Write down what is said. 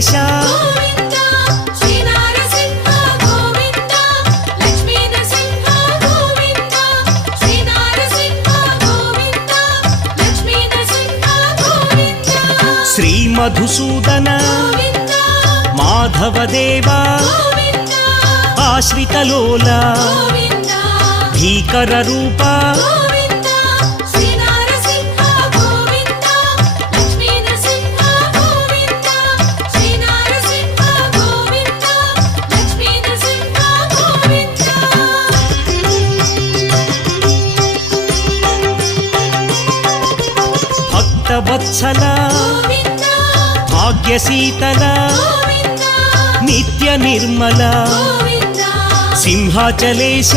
సింహాచలేశ శ్రీ మధుసూదన మాధవదేవ ఆశ్రితలోల భీకర రూప భక్తవత్సల భాగ్యశీతల నిత్య నిర్మల సింహాచలేశ